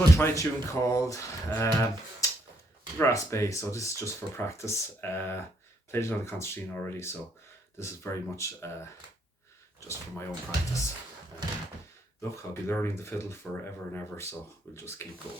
going to try a tune called Grass Bay. So this is just for practice. Played it on the concertina already, so this is very much just for my own practice. Look, I'll be learning the fiddle forever and ever, so we'll just keep going.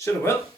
Should have well.